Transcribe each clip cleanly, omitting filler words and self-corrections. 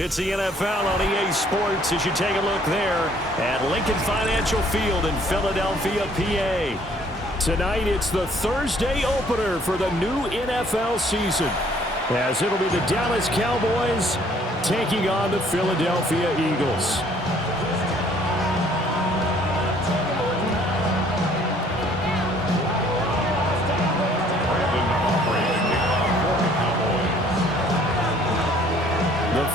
It's the NFL on EA Sports as you take a look there at Lincoln Financial Field in Philadelphia, PA. Tonight, it's the Thursday opener for the new NFL season, as it'll be the Dallas Cowboys taking on the Philadelphia Eagles.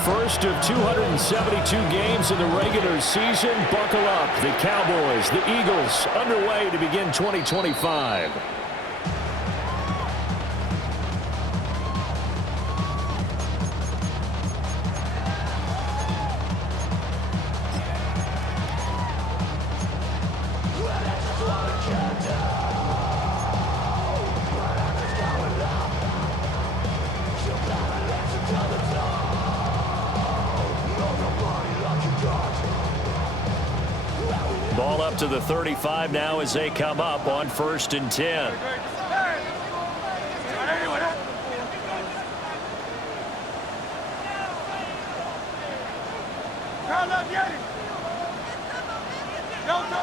First of 272 games in the regular season. Buckle up. The Cowboys, the Eagles, underway to begin 2025. Ball up to the 35 now as they come up on 1st and 10.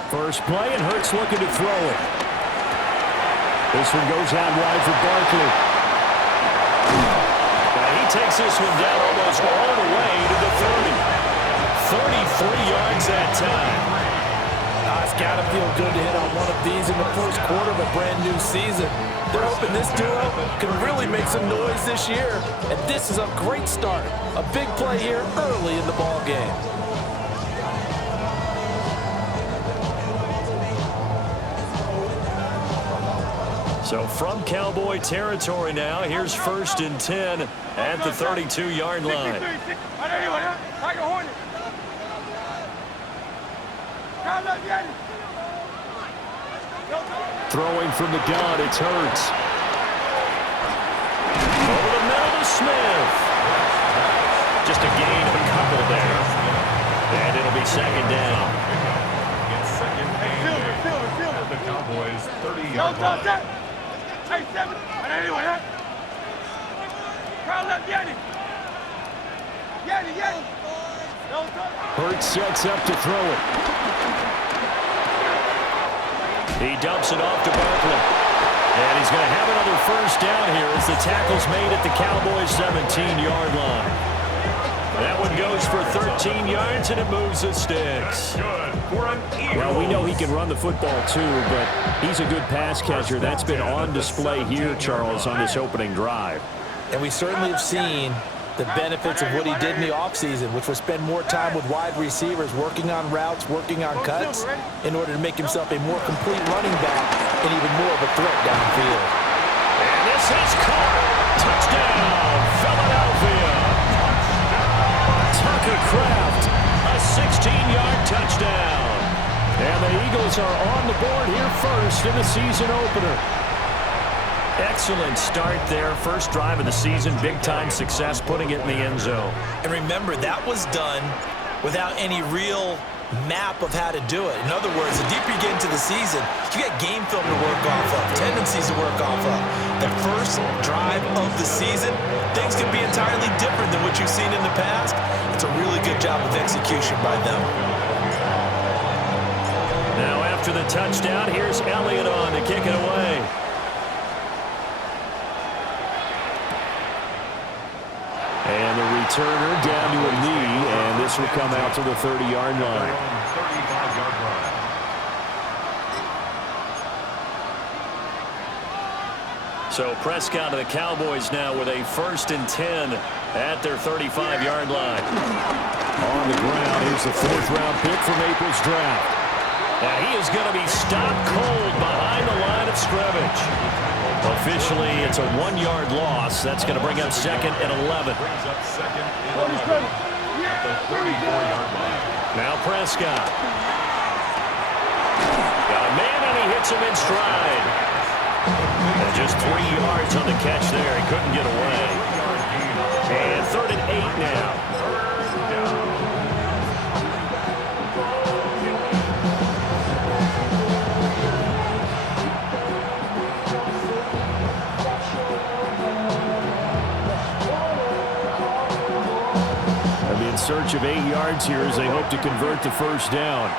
First play, and Hurts looking to throw it. This one goes out wide for Barkley. He takes this one down almost all the way to the 30. 33 yards that time. It's got to feel good to hit on one of these in the first quarter of a brand new season. They're hoping this duo can really make some noise this year. And this is a great start. A big play here early in the ball game. So from Cowboy territory now, here's 1st and 10 at the 32-yard line. Throwing from the gun, it's Hurts. Over the middle to Smith. Just a gain of a couple there. And it'll be 2nd down. It's 2nd and at the Cowboys' 30-yard line. Hey, 7. Hurts sets up to throw it. He dumps it off to Barkley. And he's going to have another 1st down here as the tackle's made at the Cowboys' 17-yard line. That one goes for 13 yards, and it moves the sticks. Well, we know he can run the football too, but he's a good pass catcher. That's been on display here, Charles, on this opening drive. And we certainly have seen the benefits of what he did in the offseason, which was spend more time with wide receivers, working on routes, working on cuts, in order to make himself a more complete running back and even more of a threat downfield. And this is caught. Touchdown, Philadelphia. Tucker Kraft, a 16-yard touchdown. And the Eagles are on the board here first in the season opener. Excellent start there. First drive of the season. Big-time success putting it in the end zone. And remember, that was done without any real map of how to do it. In other words, the deeper you get into the season, you got game film to work off of, tendencies to work off of. The first drive of the season, things can be entirely different than what you've seen in the past. It's a really good job of execution by them. Now after the touchdown, here's Elliott on to kick it away. And the returner down to a knee, and this will come out to the 30-yard line. 35-yard line. So Prescott of the Cowboys now with a 1st and 10 at their 35-yard line. On the ground, here's the 4th-round pick from April's draft. Now he is going to be stopped cold behind the line of scrimmage. Officially, it's a 1-yard loss. That's going to bring up 2nd and 11. Brings up 2nd and 11 at the 34-yard line. Now Prescott. Got a man, and he hits him in stride. And just 3 yards on the catch there. He couldn't get away. And 3rd and 8 now. stretch of 8 yards here as they hope to convert the first down.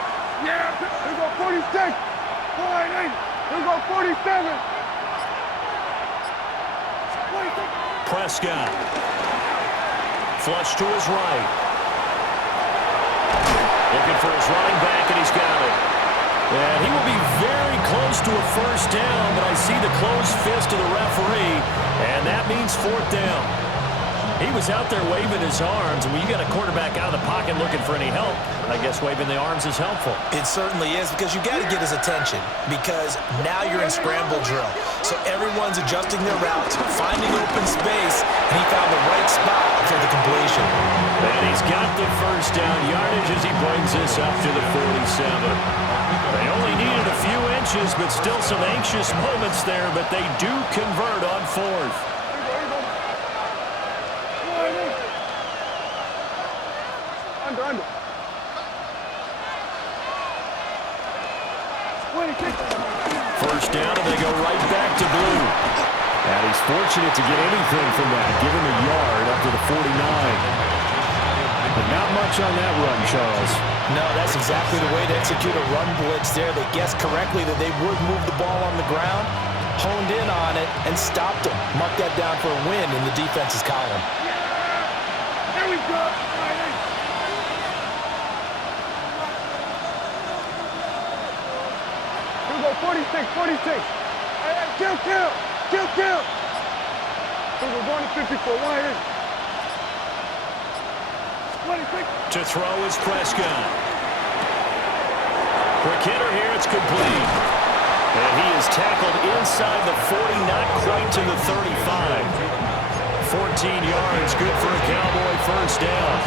Yeah, here go 46. Line 8. Here go 47. Prescott. Flush to his right. Looking for his running back, and he's got it. And he will be very close to a first down, but I see the closed fist of the referee, and that means 4th down. He was out there waving his arms, and when you got a quarterback out of the pocket looking for any help, I guess waving the arms is helpful. It certainly is, because you got to get his attention, because now you're in scramble drill. So everyone's adjusting their routes, finding open space, and he found the right spot for the completion. And he's got the first down yardage as he brings this up to the 47. They only needed a few inches, but still some anxious moments there, but they do convert on 4th. Under. First down, and they go right back to blue. And he's fortunate to get anything from that. Give him a yard up to the 49. But not much on that run, Charles. No, that's exactly the way to execute a run blitz there. They guessed correctly that they would move the ball on the ground, honed in on it, and stopped them. Mark that down for a win in the defense's column. There we go. Here we go 46. Hey, kill. Here we're going to 54. Why is 26. To throw is Prescott. Quick hitter here, it's complete. And he is tackled inside the 40, not quite to the 35. 14 yards, good for a Cowboy first down.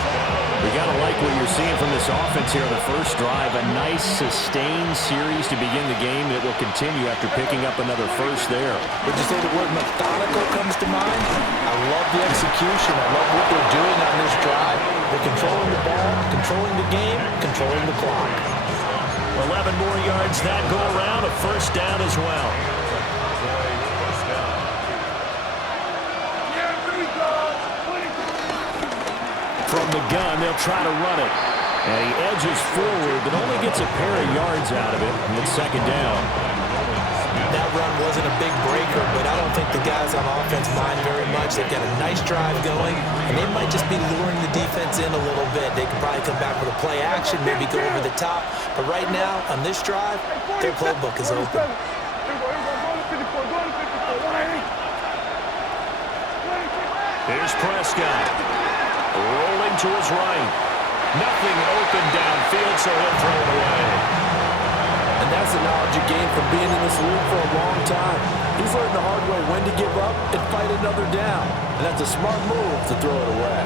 We got to like what you're seeing from this offense here on the first drive. A nice, sustained series to begin the game that will continue after picking up another first there. Would you say the word methodical comes to mind? I love the execution. I love what they're doing on this drive. They're controlling the ball, controlling the game, controlling the clock. 11 more yards that go around, a first down as well. From the gun, they'll try to run it. And he edges forward, but only gets a pair of yards out of it. And it's 2nd down. That run wasn't a big breaker, but I don't think the guys on offense mind very much. They've got a nice drive going, and they might just be luring the defense in a little bit. They could probably come back with a play action, maybe go over the top. But right now, on this drive, their playbook is open. Here's Prescott. Rolling to his right. Nothing open downfield, so he'll throw it away. And that's the knowledge you gain from being in this league for a long time. He's learned the hard way when to give up and fight another down. And that's a smart move to throw it away.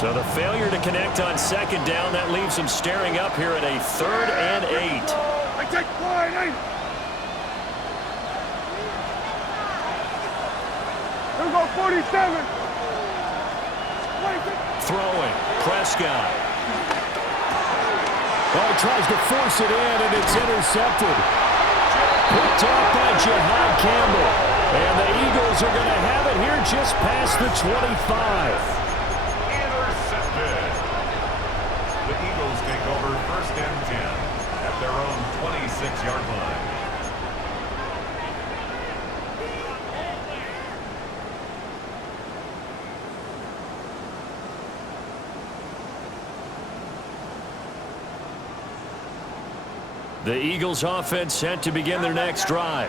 So the failure to connect on 2nd down, that leaves him staring up here at a 3rd and 8. I take line 8. Here we go 47. Throwing, Prescott. Oh, he tries to force it in, and it's intercepted. Picked off by Jihad Campbell. And the Eagles are going to have it here just past the 25. Intercepted. The Eagles take over 1st and 10 at their own 26-yard line. The Eagles offense set to begin their next drive.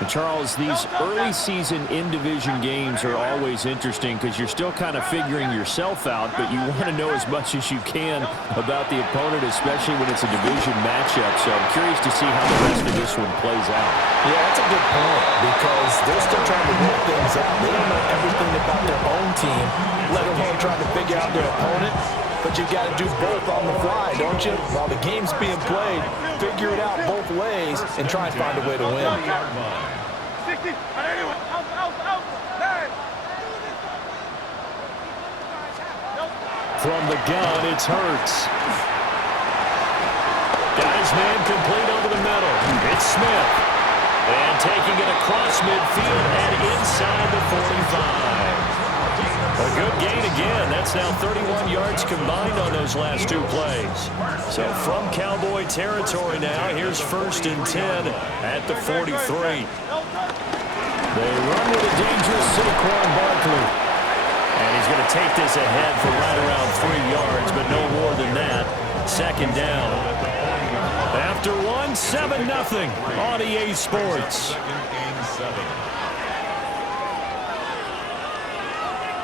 And Charles, these early season in-division games are always interesting because you're still kind of figuring yourself out, but you want to know as much as you can about the opponent, especially when it's a division matchup. So I'm curious to see how the rest of this one plays out. Yeah, that's a good point because they're still trying to work things out. They don't know everything about their own team, let alone trying to figure out their opponent. But you've got to do both on the fly, don't you? While the game's being played, figure it out both ways and try and find a way to win. 60. From the gun, it's Hurts. Got his man complete over the middle. It's Smith. And taking it across midfield and inside the 45. A good gain again. That's now 31 yards combined on those last two plays. So from Cowboy territory now, here's 1st and 10 at the 43. They run with a dangerous Saquon Barkley. And he's going to take this ahead for right around 3 yards, but no more than that. 2nd down. After 7-0 on EA Sports.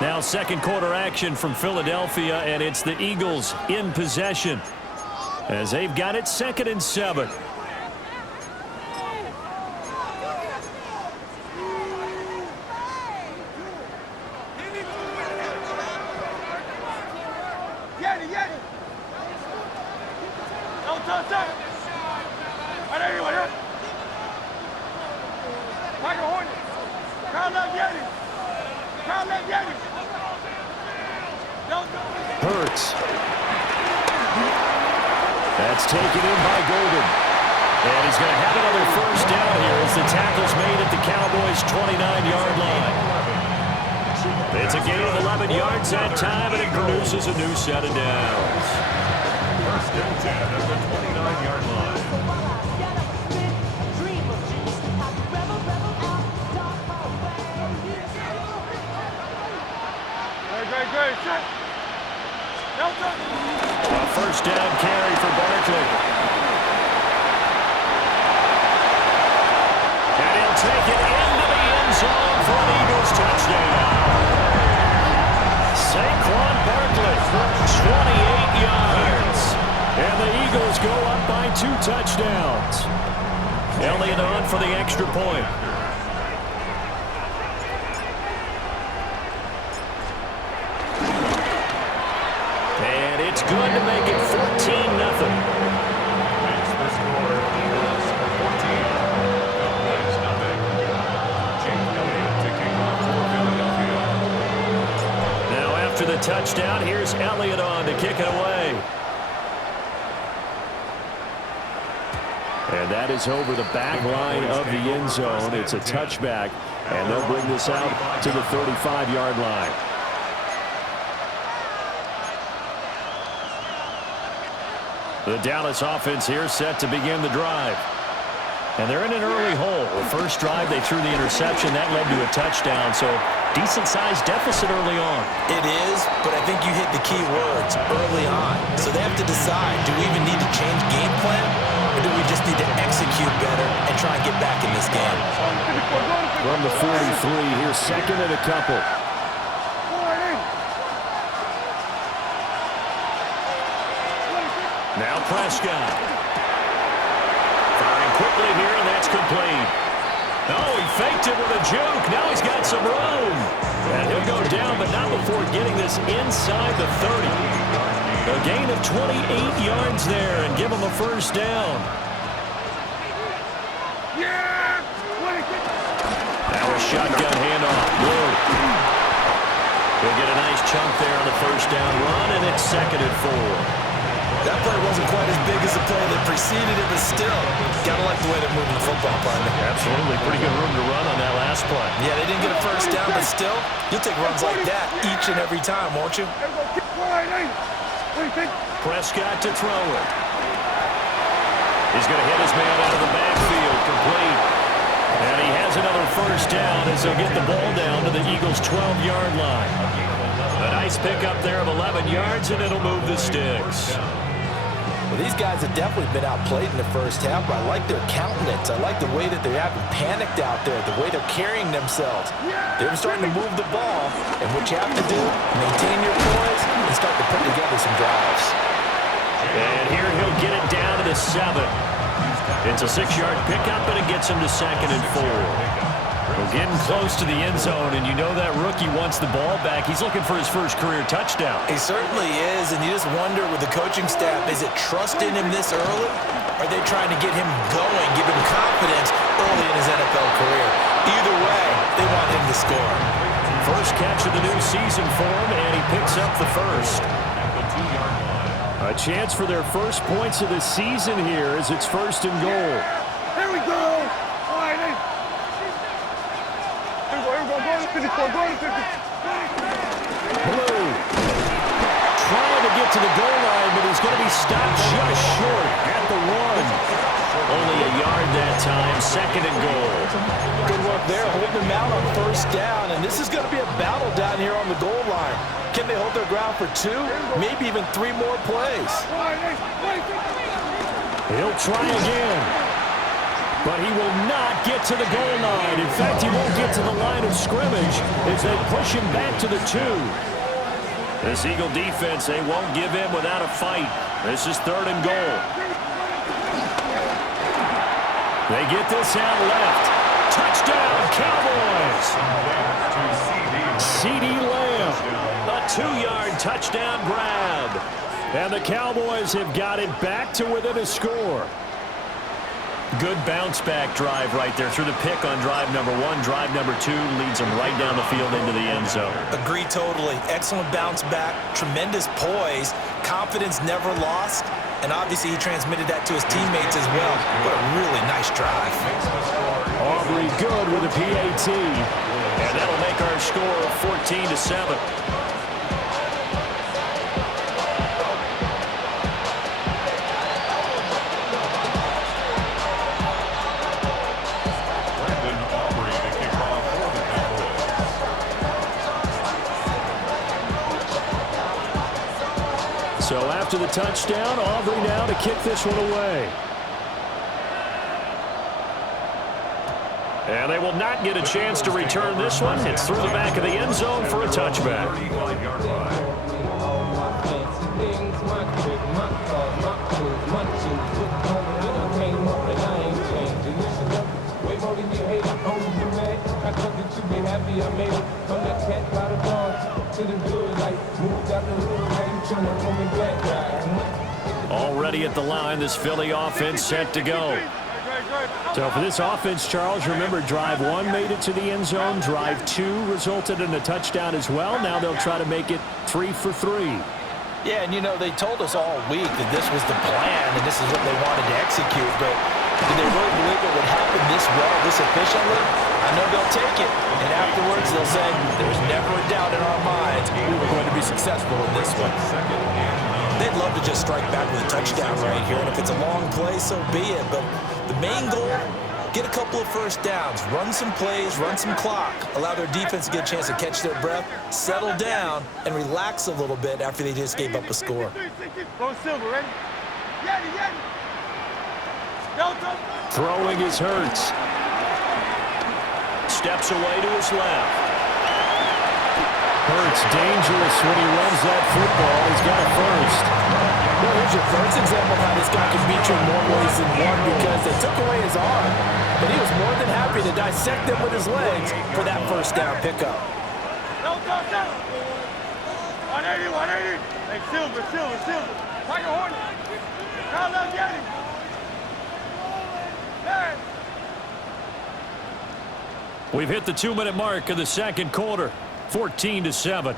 Now 2nd quarter action from Philadelphia, and it's the Eagles in possession as they've got it 2nd and 7. Hurts. That's taken in by Golden. And he's going to have another 1st down here as the tackle's made at the Cowboys' 29-yard line. It's a gain of 11 yards that time, and it produces a new set of downs. 1st and 10 at the 29-yard line. Great. A 1st down carry for Barkley. And he'll take it into the end zone for an Eagles touchdown. Saquon Barkley, 28 yards. And the Eagles go up by 2 touchdowns. Elliott on for the extra point. It's good to make it 14-0. Makes the score Eagles 14, Cowboys nothing. Jake Elliott to kick off for Philadelphia. Now after the touchdown, here's Elliott on to kick it away. And that is over the back line of the end zone. It's a touchback, and they'll bring this out to the 35-yard line. The Dallas offense here set to begin the drive. And they're in an early hole. The first drive, they threw the interception. That led to a touchdown, so decent-sized deficit early on. It is, but I think you hit the key words early on. So they have to decide, do we even need to change game plan, or do we just need to execute better and try and get back in this game? From the 43, here's 2nd and a couple. Now Prescott. Firing quickly here, and that's complete. Oh, he faked it with a juke. Now he's got some room. And he'll go down, but not before getting this inside the 30. A gain of 28 yards there, and give him a 1st down. Now a shotgun handoff. He'll get a nice chunk there on the 1st down run, and it's 2nd and 4. That play wasn't quite as big as the play that preceded it, but still, gotta like the way they're moving the football, partner. Absolutely. Pretty good room to run on that last play. Yeah, they didn't get a 1st down, but still, you'll take runs like that each and every time, won't you? Prescott to throw it. He's going to hit his man out of the backfield, complete. And he has another 1st down as they'll get the ball down to the Eagles' 12-yard line. A nice pickup there of 11 yards, and it'll move the sticks. Well, these guys have definitely been outplayed in the 1st half, but I like their countenance. I like the way that they haven't panicked out there, the way they're carrying themselves. They're starting to move the ball, and what you have to do, maintain your poise and start to put together some drives. And here he'll get it down to the 7. It's a 6-yard pickup, and it gets him to 2nd and 4. We're getting close to the end zone, and you know that rookie wants the ball back. He's looking for his first career touchdown. He certainly is, and you just wonder with the coaching staff, is it trust in him this early? Are they trying to get him going, give him confidence early in his NFL career? Either way, they want him to score. First catch of the new season for him, and he picks up the 1st. At the 2-yard line. A chance for their first points of the season here as it's 1st and goal. Here we go. All right, Here we go. Go to 54. Go to 50. trying to get to the goal line, but he's going to be stopped just short at the 1. Only a yard that time, 2nd and goal. Good work there, holding them out on 1st down, and this is going to be a battle down here on the goal line. Can they hold their ground for 2, maybe even 3 more plays? He'll try again, but he will not get to the goal line. In fact, he won't get to the line of scrimmage as they push him back to the 2. This Eagle defense, they won't give in without a fight. This is 3rd and goal. They get this out left. Touchdown, Cowboys! CeeDee Lamb, a 2-yard touchdown grab. And the Cowboys have got it back to within a score. Good bounce-back drive right there through the pick on drive number 1. Drive number 2 leads them right down the field into the end zone. Agree totally. Excellent bounce back, tremendous poise, confidence never lost, and obviously he transmitted that to his teammates as well. What a really nice drive. Aubrey good with a PAT, and that'll make our score 14-7. So after the touchdown, Aubrey now to kick this one away. And they will not get a chance to return this one. It's through the back of the end zone for a touchback. Already at the line, this Philly offense set to go. So for this offense, Charles, remember drive 1 made it to the end zone. Drive 2 resulted in a touchdown as well. Now they'll try to make it 3 for 3. Yeah, and you know, they told us all week that this was the plan and this is what they wanted to execute, but did they really believe it would happen this well, this efficiently? I know they'll take it, and afterwards they'll say, there's never a doubt in our minds we were going to be successful in this one. They'd love to just strike back with a touchdown right here, and if it's a long play, so be it. But the main goal, get a couple of first downs, run some plays, run some clock, allow their defense to get a chance to catch their breath, settle down, and relax a little bit after they just gave up a score. Go Silver, ready? Throwing is Hurts. Steps away to his left. Hurts dangerous when he runs that football. He's got a first. Well, here's your first example of how this guy can beat you in more ways than one because they took away his arm, but he was more than happy to dissect them with his legs for that first down pickup. No. 180. Hey, Silver. Tiger Hornet. Kyle left, get him. Hey. We've hit the 2-minute mark of the second quarter. 14-7.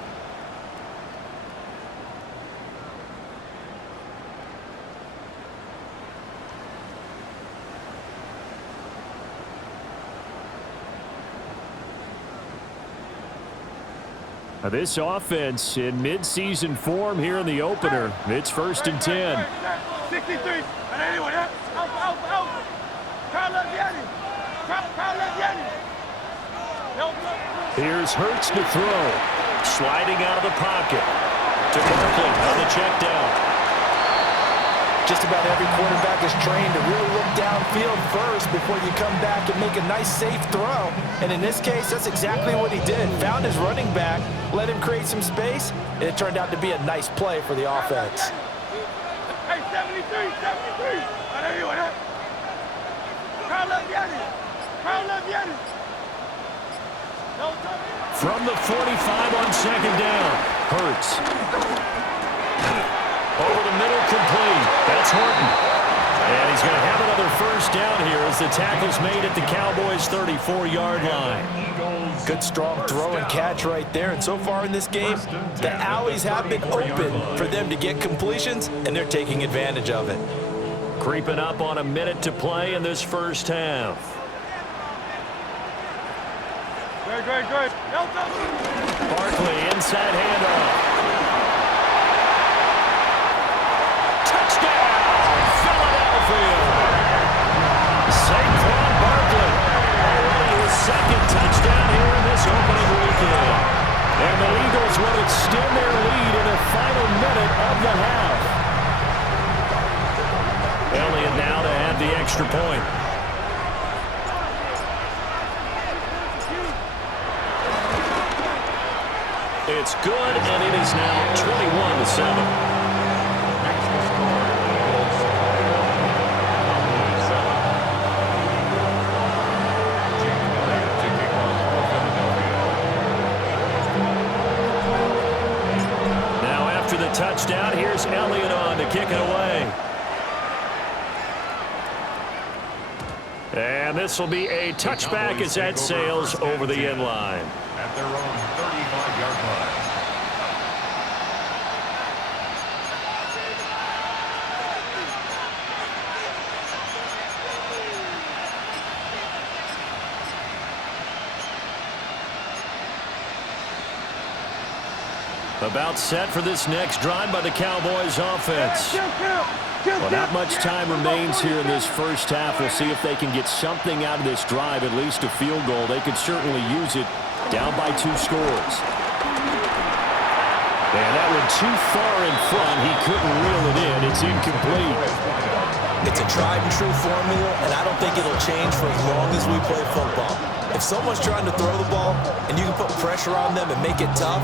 Now this offense in midseason form here in the opener. It's 1st and 10. 63. And anyone else? Out. Kyle left, get him. Kyle left, get him. Here's Hurts to throw. Sliding out of the pocket. To Barkley on the check down. Just about every quarterback is trained to really look downfield first before you come back and make a nice, safe throw. And in this case, that's exactly what he did. Found his running back, let him create some space, and it turned out to be a nice play for the offense. Hey, 73. And anyone else? Kyle left, get him. From the 45 on 2nd down. Hurts. Over the middle, complete. That's Horton. And he's going to have another first down here as the tackle's made at the Cowboys' 34-yard line. Good strong throw and catch right there. And so far in this game, the alleys have been open for them to get completions, and they're taking advantage of it. Creeping up on a minute to play in this first half. Good. Barkley, inside handoff. will extend their lead in the final minute of the half. Elliott now to add the extra point. It's good, and it is now 21-7. Next to score, Eagles 21, Cowboys 7. Jake Elliott to kick off for Philadelphia. Now after the touchdown, here's Elliott on to kick it away. And this will be a touchback as that sails over the end line. At their own 35-yard line. About set for this next drive by the Cowboys offense. Well, not much time remains here in this first half. We'll see if they can get something out of this drive, at least a field goal. They could certainly use it down by 2 scores. And that one too far in front. He couldn't reel it in. It's incomplete. It's a tried and true formula, and I don't think it'll change for as long as we play football. If someone's trying to throw the ball and you can put pressure on them and make it tough,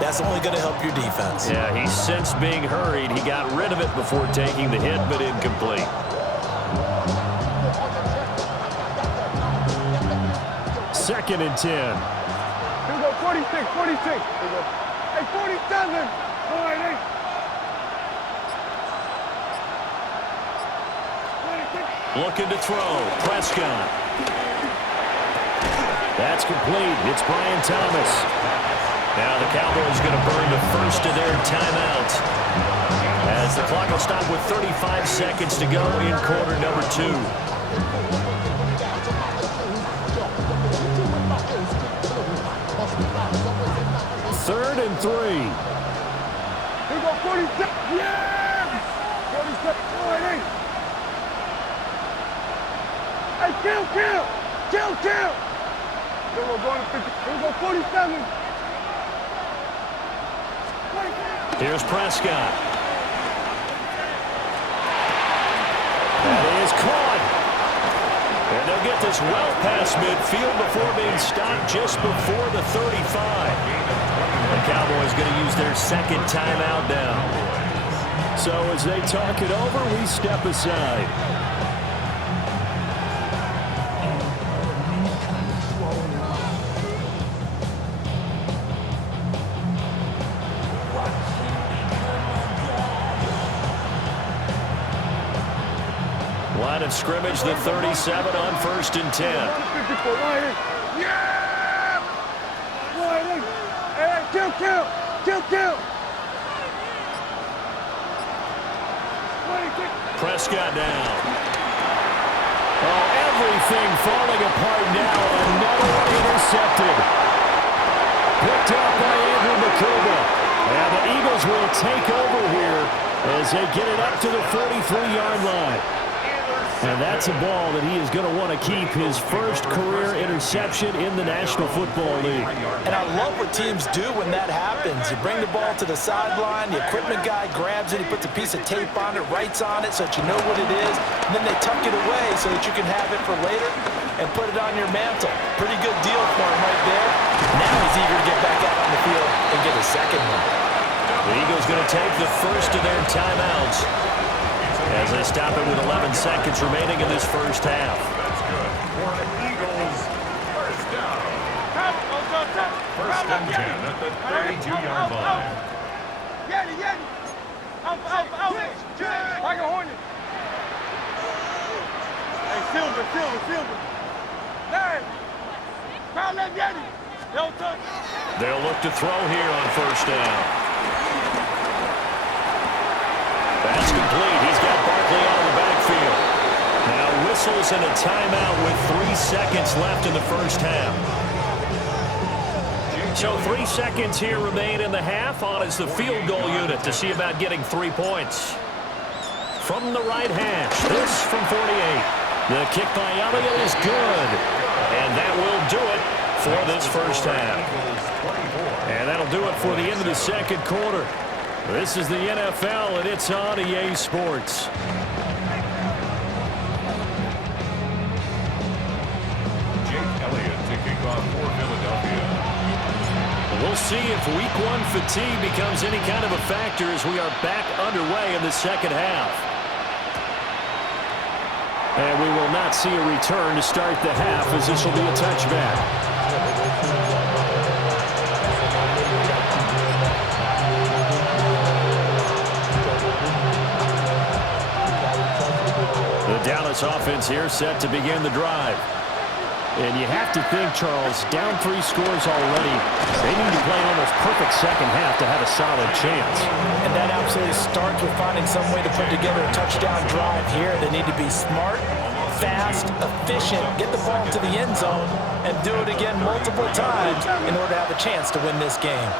that's only going to help your defense. Yeah, he sensed being hurried. He got rid of it before taking the hit, but incomplete. Second and 10. Here we go, 46, 46. Here we go. Hey, 47. All right, hey. 26. Looking to throw. Prescott. That's complete. It's Brian Thomas. Now the Cowboys going to burn the first of their timeouts, as the clock will stop with 35 seconds to go in quarter number 2. Third and 3. Here we go, 46. Yeah! 46. All right, hey. Hey, kill. Then we're going to 50. Here we go, 47. Here's Prescott. That is caught. And they'll get this well past midfield before being stopped just before the 35. The Cowboys going to use their second timeout now. So as they talk it over, we step aside. Line of scrimmage, the 37 on 1st and 10. Yeah! Hey, kill. Prescott down. Oh, everything falling apart now. Another one intercepted. Picked up by Andrew McCullough. And the Eagles will take over here as they get it up to the 43-yard line. And that's a ball that he is going to want to keep, his first career interception in the National Football League. And I love what teams do when that happens. You bring the ball to the sideline, the equipment guy grabs it, he puts a piece of tape on it, writes on it so that you know what it is, and then they tuck it away so that you can have it for later and put it on your mantle. Pretty good deal for him right there. Now he's eager to get back out on the field and get a second one. The Eagles going to take the first of their timeouts as they stop it with 11 seconds remaining in this first half. That's good. For the Eagles, first down. First and 10 at the 32-yard line. Yeti. Out. Like a hornet. Hey, Silver. Larry. Foul that Yeti. Don't touch. They'll look to throw here on first down. That's complete. He's got Barkley out of the backfield. Now whistles and a timeout with 3 seconds left in the first half. So 3 seconds here remain in the half. On is the field goal unit to see about getting 3 points. From the right hash, this from 48. The kick by Elliott is good. And that will do it for this first half. And that'll do it for the end of the second quarter. This is the NFL, and it's on EA Sports. To kick off for Philadelphia. We'll see if week one fatigue becomes any kind of a factor as we are back underway in the second half. And we will not see a return to start the half as this will be a touchback. The Dallas offense here set to begin the drive. And you have to think, Charles, down 3 scores already. They need to play an almost perfect second half to have a solid chance. And that absolutely starts with finding some way to put together a touchdown drive here. They need to be smart, fast, efficient, get the ball to the end zone, and do it again multiple times in order to have a chance to win this game.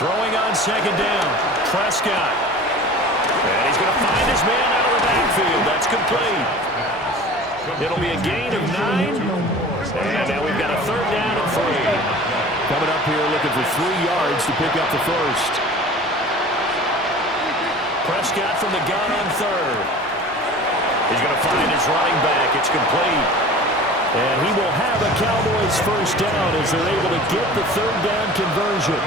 Throwing on second down, Prescott. And he's going to find his man out of the backfield. That's complete. It'll be a gain of 9. And now we've got a third down and 3. Coming up here looking for 3 yards to pick up the first. Prescott from the gun on third. He's going to find his running back. It's complete. And he will have a Cowboys first down as they're able to get the third down conversion.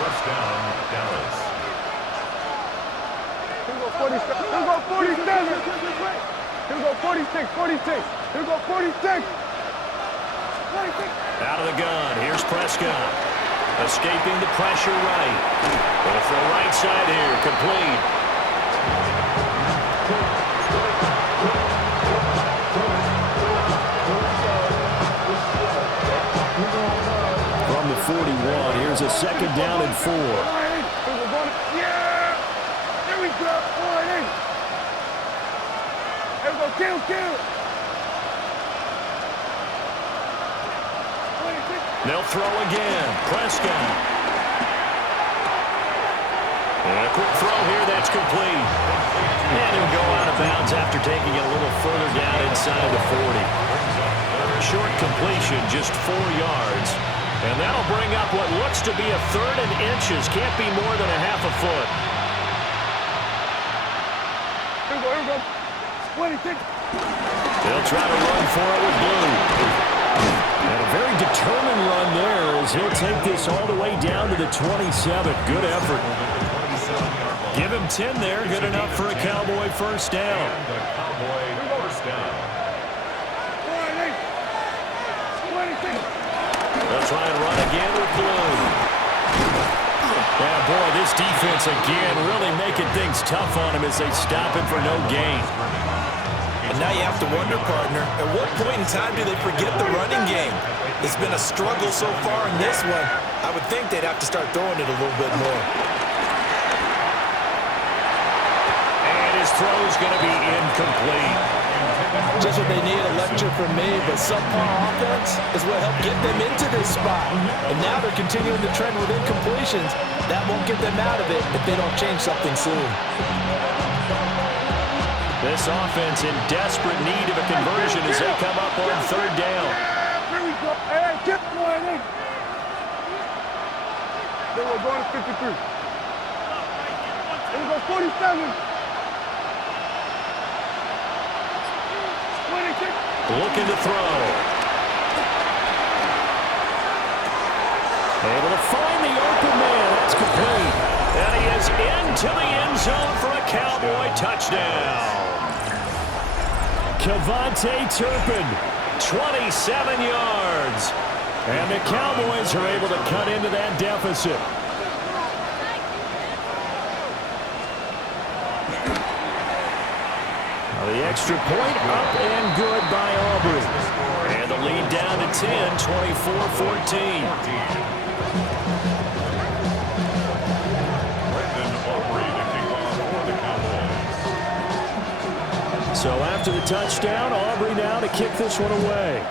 First down, Dallas. Here we go 47. Here we go 46. Here we go 46. Out of the gun. Here's Prescott. Escaping the pressure right. Going for a right side here. Complete. From the 41, here's a second down and 4. Yeah! Here we go. Here we go. Kill. They'll throw again. Prescott. And a quick throw here. That's complete. And he'll go out of bounds after taking it a little further down inside the 40. Short completion, just 4 yards. And that'll bring up what looks to be a third and inches. Can't be more than a half a foot. Here we go. 26. They'll try to run for it with Blue. And a very determined run there as he'll take this all the way down to the 27. Good effort. Give him 10 there. Good enough for a Cowboy first down. They'll try and run again with Blue. Yeah, boy, this defense again really making things tough on him as they stop him for no gain. And now you have to wonder, partner, at what point in time do they forget the running game? It's been a struggle so far in this one. I would think they'd have to start throwing it a little bit more. And his throw is going to be incomplete. Just what they need, a lecture from me, but subpar offense is what helped get them into this spot. And now they're continuing the trend with incompletions. That won't get them out of it if they don't change something soon. This offense in desperate need of a conversion as they come up on third down. Here we go. Hey, get one in. Then we're going to 53. Here we go 47. Looking to throw. Able to find the open man. That's complete. And he is into the end zone for a Cowboy touchdown. Kevontae Turpin, 27 yards. And the Cowboys are able to cut into that deficit. The extra point up and good by Aubrey. And the lead down to 10, 24-14. So after the touchdown, Aubrey now to kick this one away.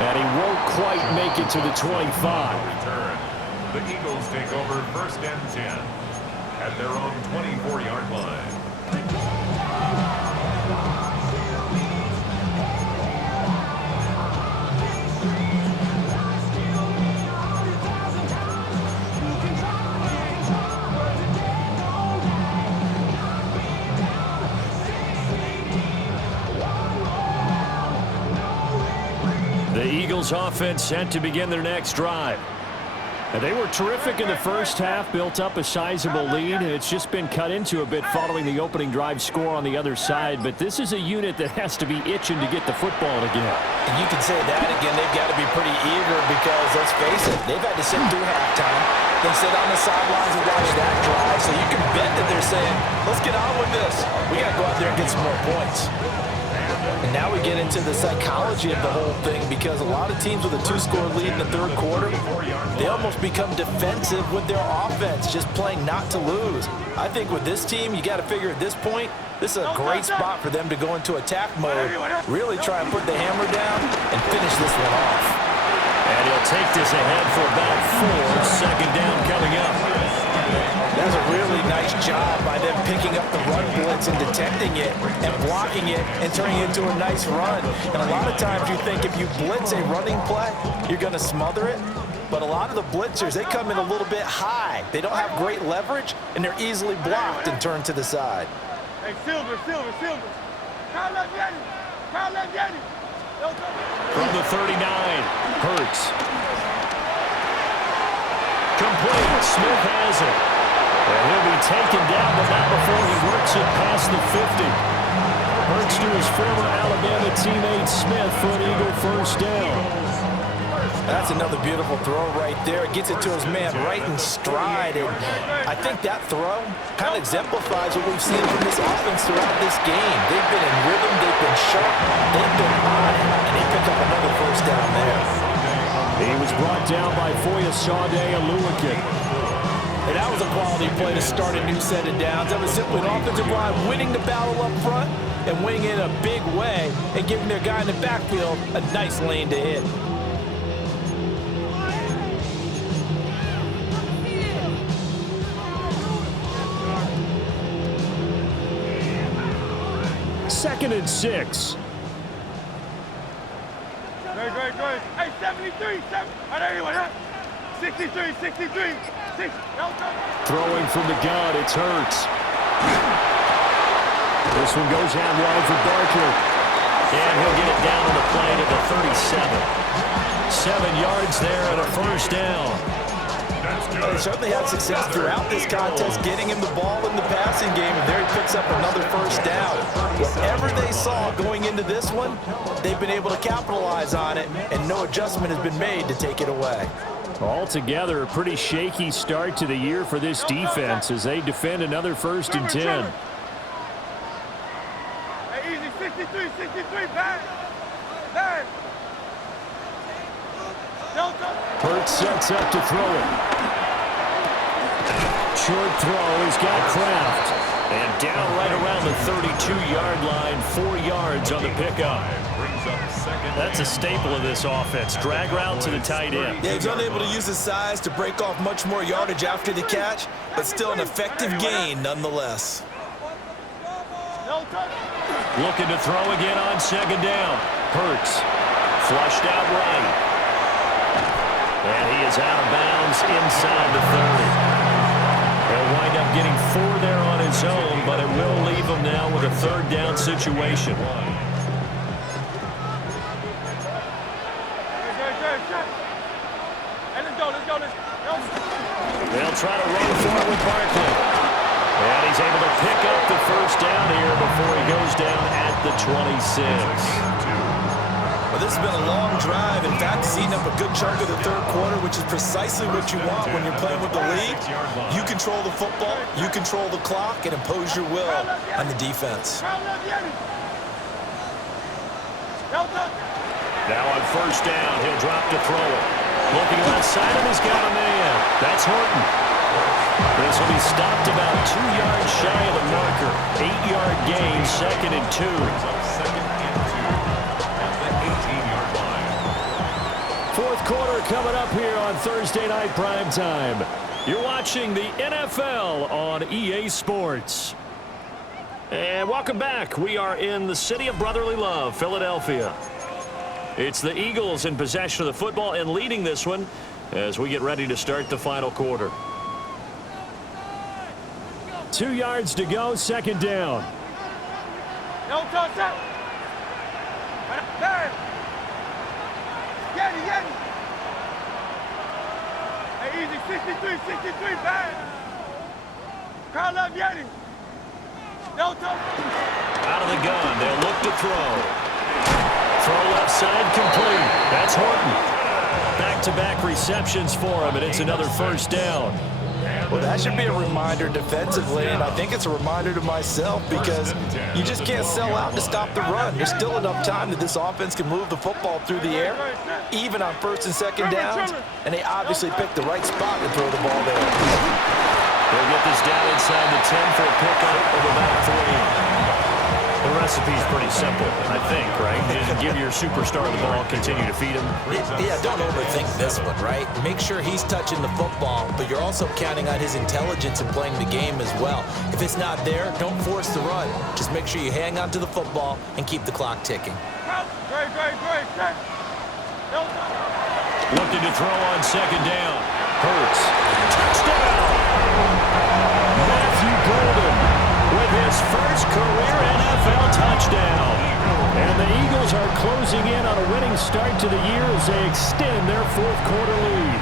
And he won't quite make it to the 25. The Eagles take over first and 10. at their own 24-yard line. The Eagles offense set to begin their next drive. And they were terrific in the first half, built up a sizable lead, and it's just been cut into a bit following the opening drive score on the other side. But this is a unit that has to be itching to get the football again. And you can say that again. They've got to be pretty eager because, let's face it, they've had to sit through halftime, then sit on the sidelines and watch that drive. So you can bet that they're saying, let's get on with this. We got to go out there and get some more points. And now we get into the psychology of the whole thing because a lot of teams with a two-score lead in the third quarter, they almost become defensive with their offense, just playing not to lose. I think with this team, you got to figure at this point, this is a great spot for them to go into attack mode, really try and put the hammer down and finish this one off. And he'll take this ahead for about 4. Second down coming up. That's a really nice job by them picking up the run blitz and detecting it and blocking it and turning it into a nice run. And a lot of times you think if you blitz a running play, you're going to smother it. But a lot of the blitzers, they come in a little bit high. They don't have great leverage, and they're easily blocked and turned to the side. Hey, Silver. Kyle left Yeti. From the 39, Hurts. Complete. Smith has it. And he'll be taken down, but not before he works it past the 50. Hurts to his former Alabama teammate Smith for an Eagle first down. That's another beautiful throw right there. It gets it to his man right in stride. And I think that throw kind of exemplifies what we've seen from this offense throughout this game. They've been in rhythm, they've been sharp, they've been on it, and they pick up another first down there. He was brought down by Foyesade Aluakin. And that was a quality play to start a new set of downs. That was simply an offensive line winning the battle up front and winning it in a big way and giving their guy in the backfield a nice lane to hit. Second and 6. Great. Hey, 73. Anyone, huh? 63. Throwing from the gun, it's Hurts. This one goes out wide for Barker. And he'll get it down on the play to the 37. 7 yards there and a first down. They certainly had success throughout this contest getting him the ball in the passing game, and there he picks up another first down. Whatever they saw going into this one, they've been able to capitalize on it, and no adjustment has been made to take it away. Altogether, a pretty shaky start to the year for this defense as they defend another 1st and 10. Hey, easy, 63, bang. Hurts sets up to throw it. Short throw, he's got Kraft. And down right around the 32-yard line, 4 yards on the pickup. That's a staple of this offense. Drag route to the tight end. Yeah, he's unable to use his size to break off much more yardage after the catch, but still an effective gain nonetheless. Looking to throw again on second down. Hurts flushed out right. And he is out of bounds inside the 30. He'll wind up getting 4 there on his own, but it will leave him now with a 3rd down situation. They'll try to run for it with Barkley. And he's able to pick up the first down here before he goes down at the 26. Well, this has been a long drive. In fact, it's eaten up a good chunk of the third quarter, which is precisely what you want when you're playing with the lead. You control the football, you control the clock, and impose your will on the defense. Now on first down, he'll drop to throw it. Looking outside him, he's got a man. That's Horton. This will be stopped about 2 yards shy of the marker. 8-yard gain, 2nd and 2. Fourth quarter coming up here on Thursday Night Primetime. You're watching the NFL on EA Sports. And welcome back. We are in the city of brotherly love, Philadelphia. It's the Eagles in possession of the football and leading this one as we get ready to start the final quarter. 2 yards to go, second down. No touch out. Get it. Hey, easy, 63, bang. Crowd love Yeti. No touch. Out of the gun, they'll look to throw. Throw left side, complete. That's Horton. Back-to-back receptions for him, and it's another first down. Well, that should be a reminder defensively, and I think it's a reminder to myself because you just can't sell out to stop the run. There's still enough time that this offense can move the football through the air, even on first and second downs, and they obviously picked the right spot to throw the ball there. They'll get this down inside the 10 for a pickup of about 3. The recipe's pretty simple, I think, right? Just give your superstar the ball, continue to feed him. Yeah, don't overthink this one, right? Make sure he's touching the football, but you're also counting on his intelligence in playing the game as well. If it's not there, don't force the run. Just make sure you hang on to the football and keep the clock ticking. Great. Looking to throw on second down. Hurts. Touchdown! Matthew Golden with his first career NFL touchdown. And the Eagles are closing in on a winning start to the year as they extend their fourth quarter lead.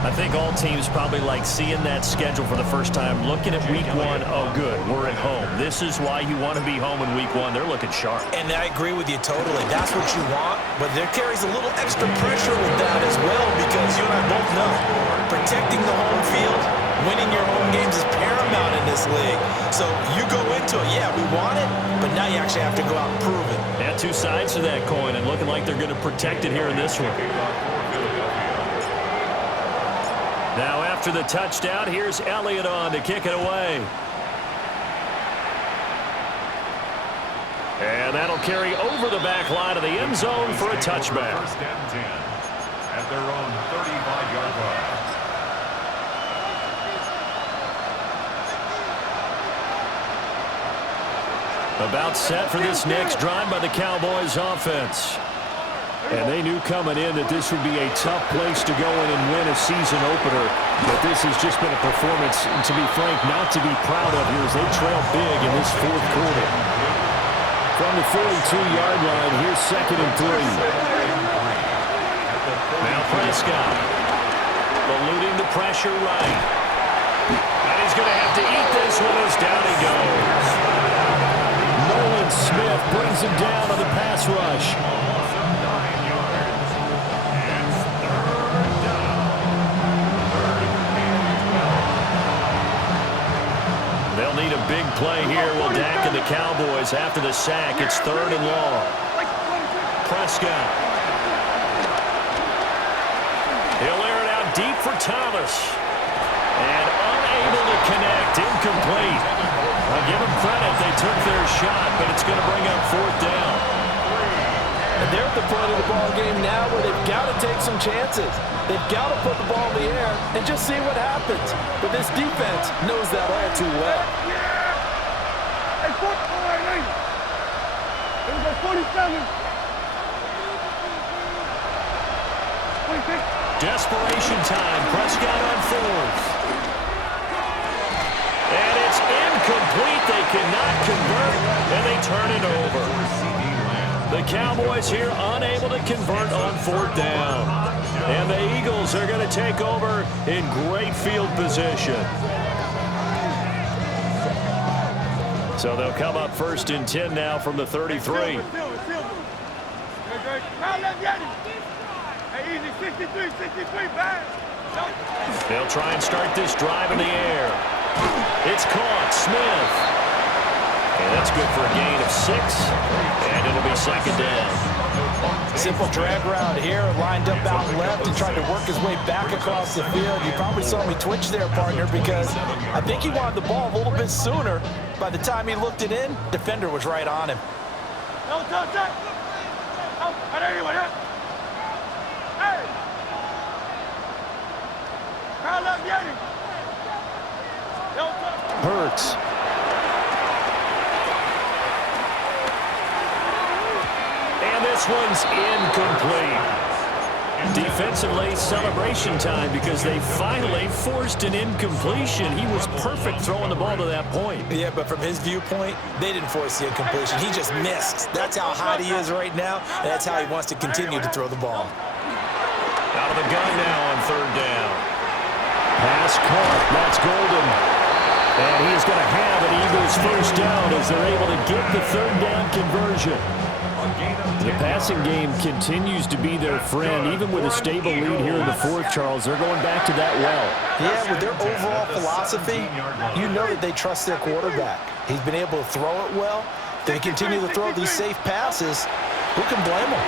I think all teams probably like seeing that schedule for the first time, looking at week one. Oh, good, we're at home. This is why you want to be home in week one. They're looking sharp. And I agree with you totally. That's what you want, but there carries a little extra pressure with that as well because you and I both know protecting the home field, winning your home games is paramount in this league. So you go into it, yeah, we want it, but now you actually have to go out and prove it. Yeah, two sides to that coin, and looking like they're going to protect it here in this one. Now after the touchdown, here's Elliott on to kick it away. And that'll carry over the back line of the end zone for a touchback. First and 10 at their own 35-yard line. About set for this next drive by the Cowboys offense. And they knew coming in that this would be a tough place to go in and win a season opener. But this has just been a performance, to be frank, not to be proud of here as they trail big in this fourth quarter. From the 42-yard line, here's second and 3. Now Prescott eluding the pressure right. And he's going to have to eat this one as down he goes. Nolan Smith brings him down on the pass rush. They'll need a big play here. Will Dak and the Cowboys after the sack. It's third and long. Prescott. He'll air it out deep for Thomas. And unable to connect. Incomplete. I'll give them credit. They took their shot, but it's going to bring up fourth down. And they're at the point of the ball game now where they've got to take some chances. They've got to put the ball in the air and just see what happens. But this defense knows that all too well. Hey, 47. Here we go, 47. 26. Desperation time. Prescott on fourth. And it's incomplete. They cannot convert, and they turn it over. The Cowboys here unable to convert on fourth down. And the Eagles are going to take over in great field position. So they'll come up first and 10 now from the 33. Hey, easy, 63, bang. They'll try and start this drive in the air. It's caught. Smith. And that's good for a gain of 6. And it'll be second down. Simple drag route here, lined up out left and tried to work his way back across the field. You probably saw me twitch there, partner, because I think he wanted the ball a little bit sooner. By the time he looked it in, defender was right on him. No touch that. Oh, I don't even want it. Hey. Hurts. And this one's incomplete. Defensively, celebration time because they finally forced an incompletion. He was perfect throwing the ball to that point. Yeah, but from his viewpoint, they didn't force the incompletion. He just missed. That's how hot he is right now, and that's how he wants to continue to throw the ball. Out of the gun now on third down. Pass caught. That's Golden. And he's going to have an Eagles first down as they're able to get the third down conversion. The passing game continues to be their friend, even with a stable lead here in the fourth, Charles. They're going back to that well. Yeah, with their overall philosophy, you know that they trust their quarterback. He's been able to throw it well. They continue to throw these safe passes. Who can blame him?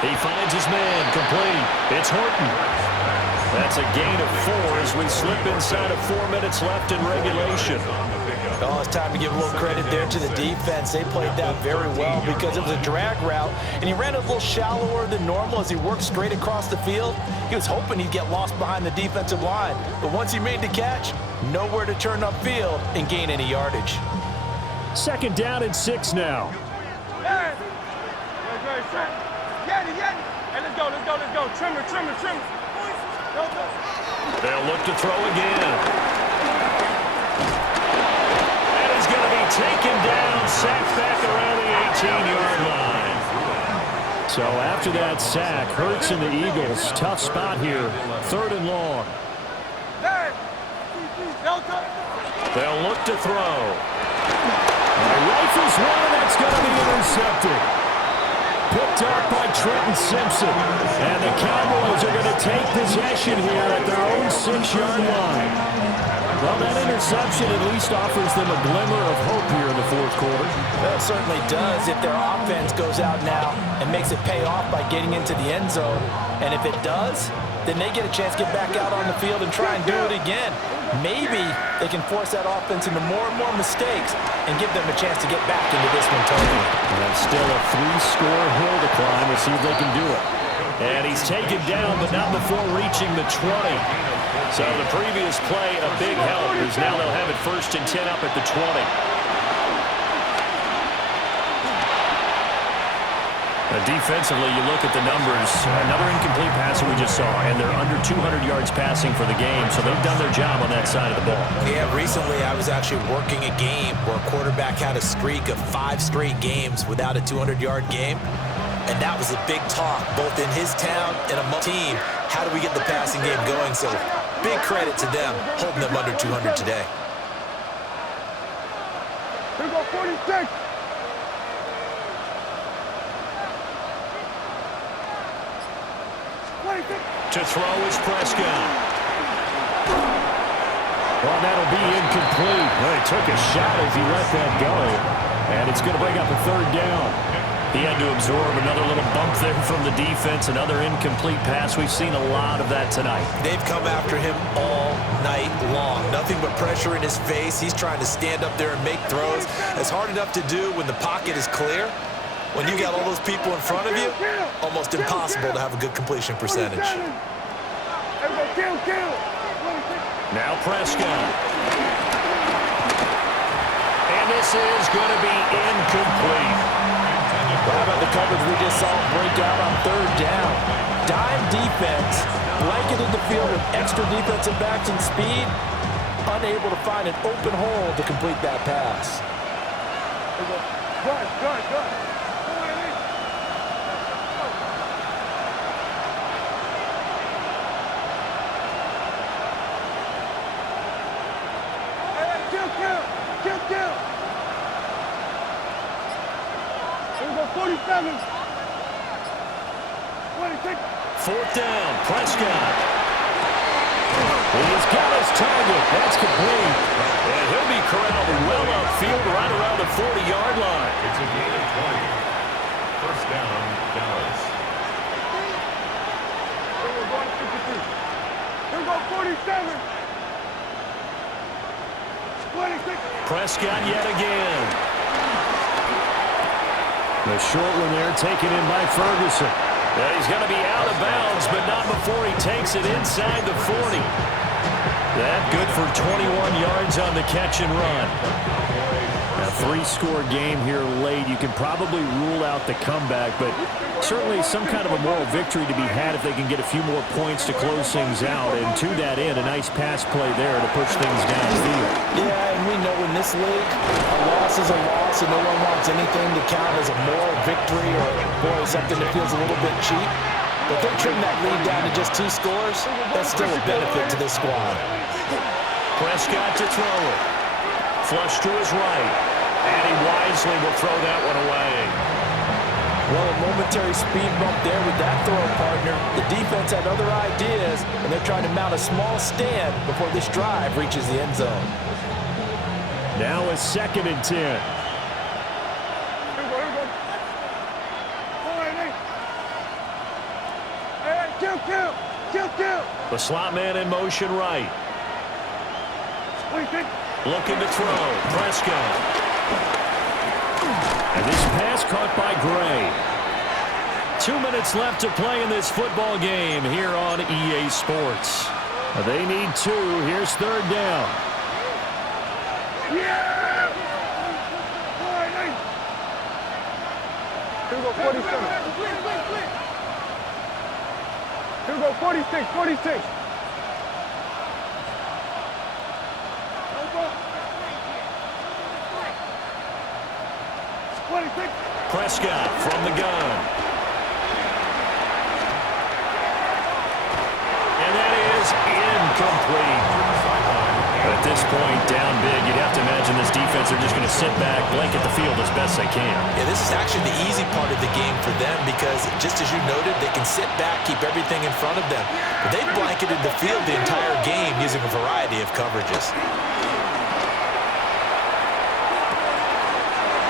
He finds his man, complete. It's Horton. That's a gain of 4 as we slip inside of 4 minutes left in regulation. Oh, it's time to give a little credit there to the defense. They played that very well because it was a drag route, and he ran a little shallower than normal as he worked straight across the field. He was hoping he'd get lost behind the defensive line, but once he made the catch, nowhere to turn upfield and gain any yardage. Second down and 6 now. Hey, let's go. Trimmer. They'll look to throw again. And he's going to be taken down, sacked back around the 18-yard line. So after that sack, Hurts and the Eagles, tough spot here, third and long. They'll look to throw. Rifles one, and that's going to be intercepted. Picked up by Trenton Simpson. And the Cowboys are going to take possession here at their own 6-yard line. Well, that interception at least offers them a glimmer of hope here in the fourth quarter. Well, it certainly does if their offense goes out now and makes it pay off by getting into the end zone. And if it does, then they get a chance to get back out on the field and try and do it again. Maybe they can force that offense into more and more mistakes and give them a chance to get back into this one totally. That's still a 3-score hill to climb. We'll see if they can do it. And he's taken down, but not before reaching the 20. So the previous play, a big help, as now they'll have it 1st and 10 up at the 20. Defensively, you look at the numbers. Another incomplete passer we just saw, and they're under 200 yards passing for the game, so they've done their job on that side of the ball. Yeah, recently I was actually working a game where a quarterback had a streak of 5 straight games without a 200-yard game, and that was a big talk, both in his town and among the team. How do we get the passing game going? So big credit to them, holding them under 200 today. Here we go, 46. To throw is Prescott. Well, that'll be incomplete. Well, he took a shot as he let that go. And it's going to bring up a third down. He had to absorb another little bump there from the defense. Another incomplete pass. We've seen a lot of that tonight. They've come after him all night long. Nothing but pressure in his face. He's trying to stand up there and make throws. It's hard enough to do when the pocket is clear. When you got all those people in front of you, almost impossible to have a good completion percentage. Now Prescott. And this is going to be incomplete. How about the coverage we just saw break out on third down? Dime defense, blanketed the field with extra defensive backs and speed, unable to find an open hole to complete that pass. Good. Kill. Here we go, 47. 26. Fourth down, Prescott. He's got his target. That's complete. And he'll be corralled well upfield right around the 40-yard line. It's a gain of 20. First down, Dallas. Here we go, 53. Here we go, 47. 26. Prescott yet again. The short one there taken in by Ferguson. He's going to be out of bounds, but not before he takes takes it inside the 40. That good for 21 yards on the catch and run. A three-score game here late. You can probably rule out the comeback, but certainly some kind of a moral victory to be had if they can get a few more points to close things out. And to that end, a nice pass play there to push things downfield. Yeah, and we know in this league, a loss is a loss, and no one wants anything to count as a moral victory or, boy, something that feels a little bit cheap. But if they trim that lead down to just 2 scores, that's still a benefit to this squad. Prescott to throw it. Flush to his right. And he wisely will throw that one away. Well, a momentary speed bump there with that throw, partner. The defense had other ideas, and they're trying to mount a small stand before this drive reaches the end zone. Now a 2nd and 10. Here we go. Hey, kill. The slot man in motion right. Looking to throw. Prescott. And this pass caught by Gray. 2 minutes left to play in this football game here on EA Sports. They need 2. Here's 3rd down. Yeah! Here we go, 47. Here we go, 46. Prescott from the gun. And that is incomplete. At this point, down big, you'd have to imagine this defense are just going to sit back, blanket the field as best they can. Yeah, this is actually the easy part of the game for them because, just as you noted, they can sit back, keep everything in front of them. But they've blanketed the field the entire game using a variety of coverages.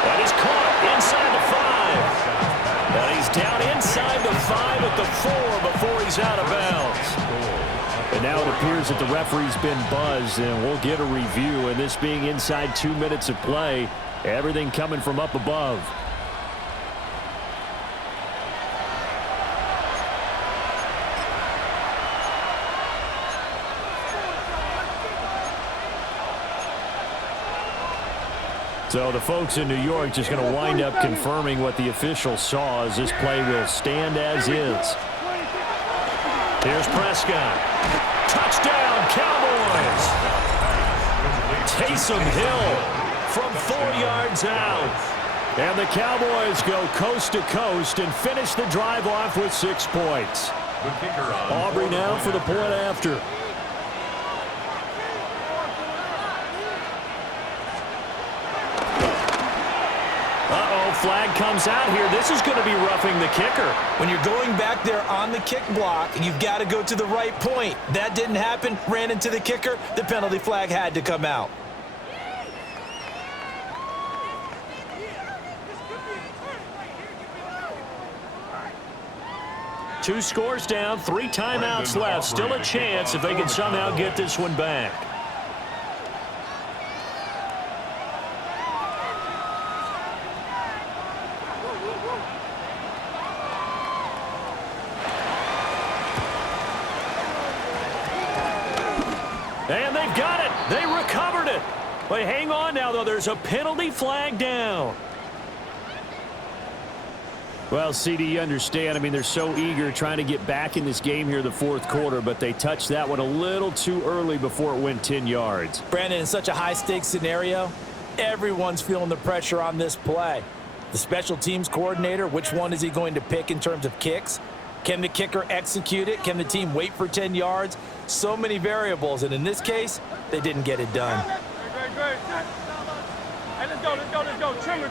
That is caught inside the 5. And he's down inside the 5 at the 4 before he's out of bounds. And now it appears that the referee's been buzzed, and we'll get a review. And this being inside 2 minutes of play, everything coming from up above. So the folks in New York just going to wind up confirming what the official saw as this play will stand as is. Here's Prescott. Touchdown, Cowboys! Taysom Hill from 4 yards out. And the Cowboys go coast to coast and finish the drive off with 6 points. Aubrey now for the point after. Flag comes out here. This is going to be roughing the kicker. When you're going back there on the kick block, you've got to go to the right point. That didn't happen. Ran into the kicker. The penalty flag had to come out. Two scores down, 3 timeouts left. Still a chance if they can somehow get this one back. And they've got it. They recovered it. But hang on now, though. There's a penalty flag down. Well, CD, you understand. I mean, they're so eager trying to get back in this game here the 4th quarter, but they touched that one a little too early before it went 10 yards. Brandon, in such a high-stakes scenario, everyone's feeling the pressure on this play. The special teams coordinator, which one is he going to pick in terms of kicks? Can the kicker execute it? Can the team wait for 10 yards? So many variables, and in this case, they didn't get it done. Great. Hey, let's go. Trimmer.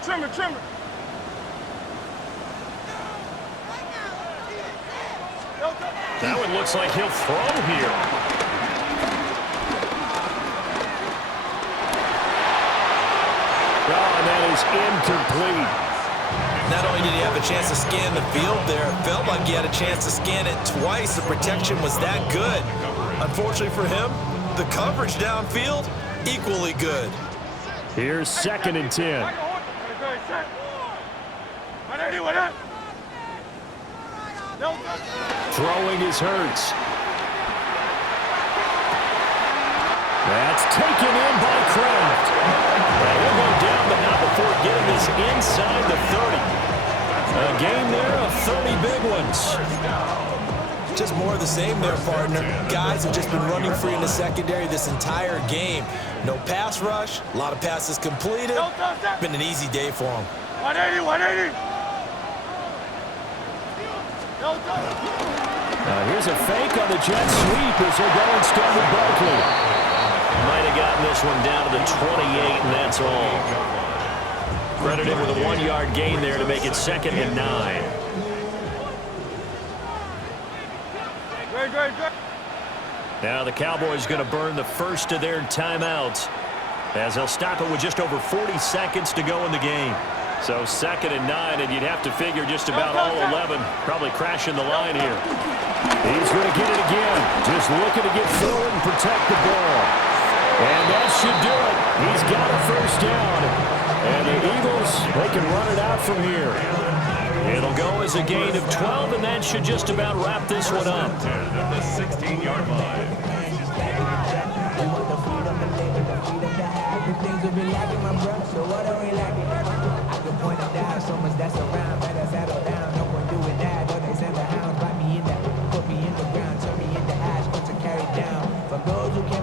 That one looks like he'll throw here. Oh, and that is incomplete. Not only did he have a chance to scan the field there, it felt like he had a chance to scan it twice. The protection was that good. Unfortunately for him, the coverage downfield, equally good. Here's 2nd and 10. Throwing is Hurts. That's taken in by Kraft. And he'll go down, but not before getting this inside the 30. A game there of 30 big ones. Just more of the same there, partner. Guys have just been running free in the secondary this entire game. No pass rush, a lot of passes completed. Been an easy day for them. 180, 180. Here's a fake on the jet sweep as they're going instead with Barkley. Might have gotten this one down to the 28, and that's all. Credited with a 1-yard gain there to make it 2nd and 9. Great. Now the Cowboys going to burn the first of their timeouts as they'll stop it with just over 40 seconds to go in the game. So 2nd and 9, and you'd have to figure just about all 11 probably crashing the line here. He's going to get it again. Just looking to get forward and protect the ball. And that should do it. He's got a first down. And the Eagles, they can run it out from here. It'll go as a gain of 12, and that should just about wrap this one up. At the 16-yard line.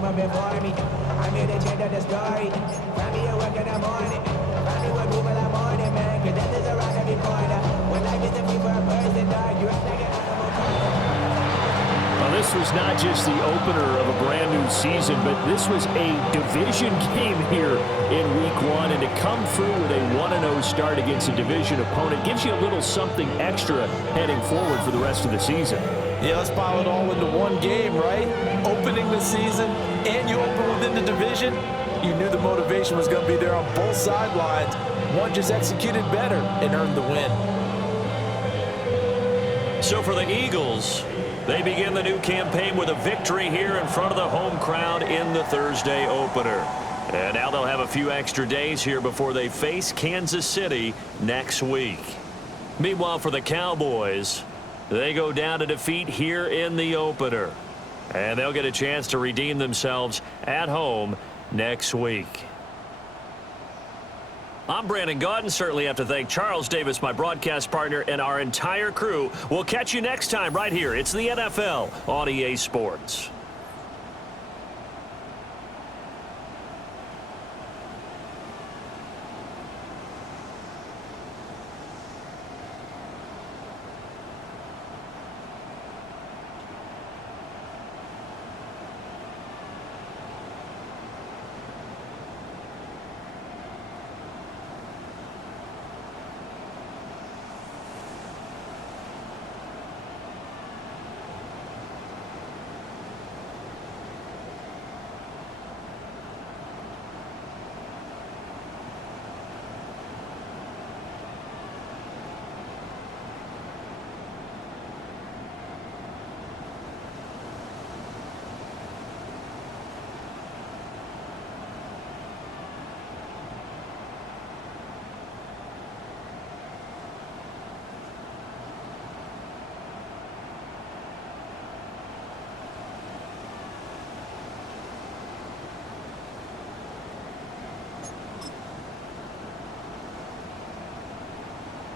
Before me, I made a change of the story. Find me a work in the morning. Find me what people I'm on it, man. Cause that is around every corner. When life is a people, a person, dog. You act like an animal corner. Well, this was not just the opener of a brand new season, but this was a division game here in Week 1. And to come through with a 1-0 start against a division opponent gives you a little something extra heading forward for the rest of the season. Yeah, let's pile it all into one game, right? Opening the season, and you open within the division. You knew the motivation was going to be there on both sidelines. One just executed better and earned the win. So for the Eagles, they begin the new campaign with a victory here in front of the home crowd in the Thursday opener. And now they'll have a few extra days here before they face Kansas City next week. Meanwhile, for the Cowboys, they go down to defeat here in the opener. And they'll get a chance to redeem themselves at home next week. I'm Brandon Gaudin. Certainly have to thank Charles Davis, my broadcast partner, and our entire crew. We'll catch you next time right here. It's the NFL on EA Sports.